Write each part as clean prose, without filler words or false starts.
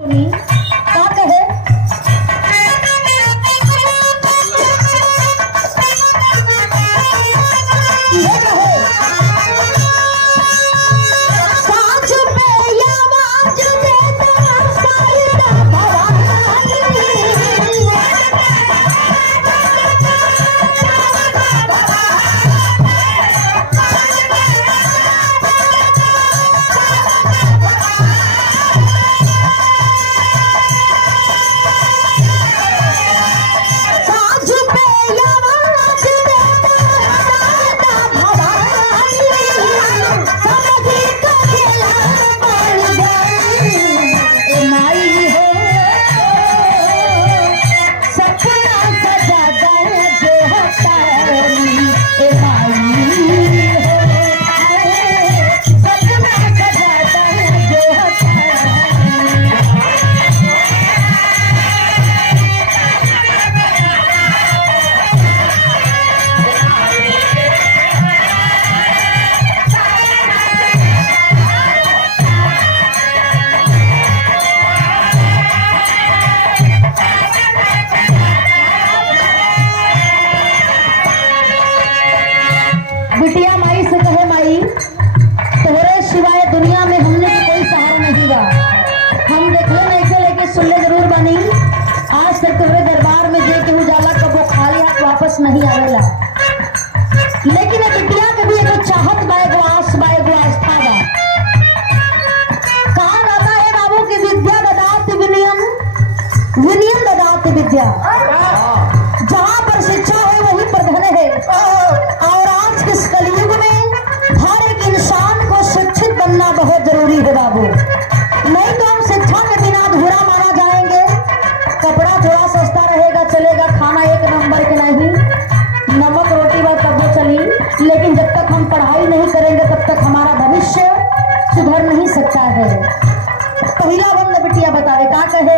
का कहे ये कहे साँझ पे आवाज देता साईदा भवानी बिटिया माई से कहे माई तोहरे सिवाय दुनिया में हमने के कोई सहारा नहीं बा। हम देखले नहीं के लेके सुनले जरूर बनी आज तक तोहरे दरबार में जे के उजाला कबो खाली हाथ वापस नहीं आवेला। लेकिन ये बिटिया के भी एगो चाहत बा, एगो आस बा, एगो आस्था बा। कहा रहता है बाबू की विद्या ददात विनयम विनयम ददात विद्या। जहाँ पर शिक्षा है वहीं पर धन है। और आज के इस कलयुग में हर एक इंसान को शिक्षित बनना बहुत जरूरी है बाबू। नहीं तो हम शिक्षा के बिना अधूरा माना जाएंगे। कपड़ा थोड़ा सस्ता रहेगा चलेगा, खाना एक नंबर के नहीं, नमक रोटी बात तब वो चली, लेकिन जब तक हम पढ़ाई नहीं करेंगे तब तक हमारा भविष्य सुधर नहीं सकता है। पहला बंद बिटिया बतावे का कहे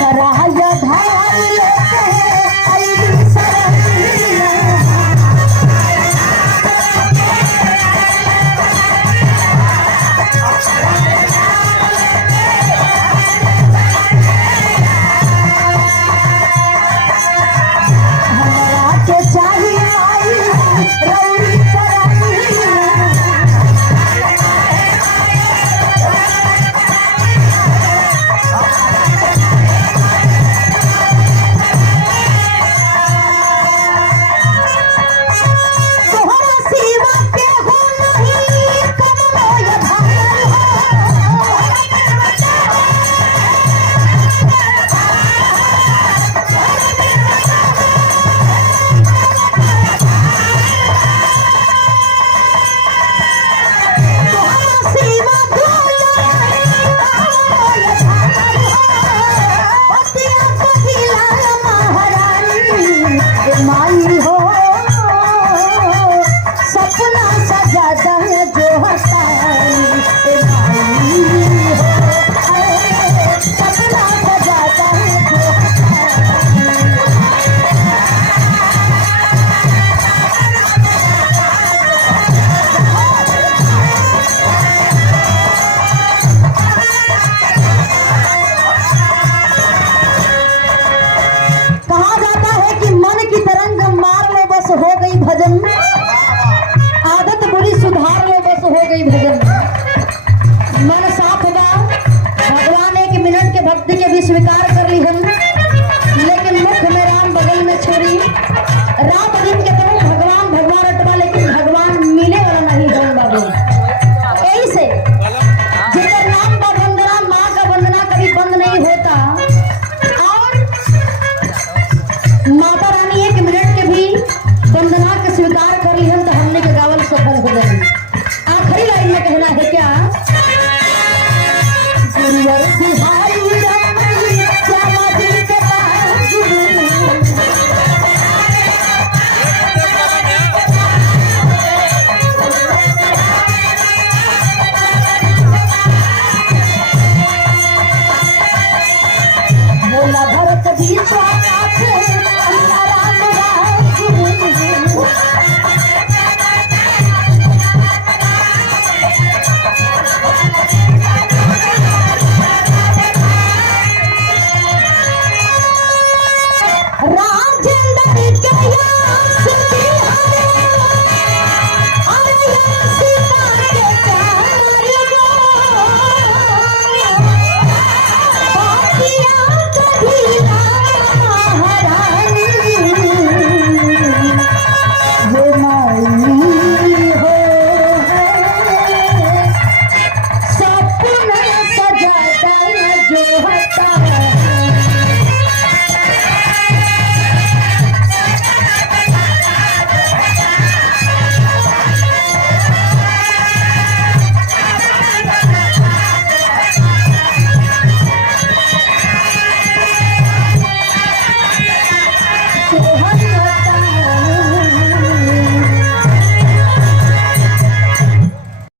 कराया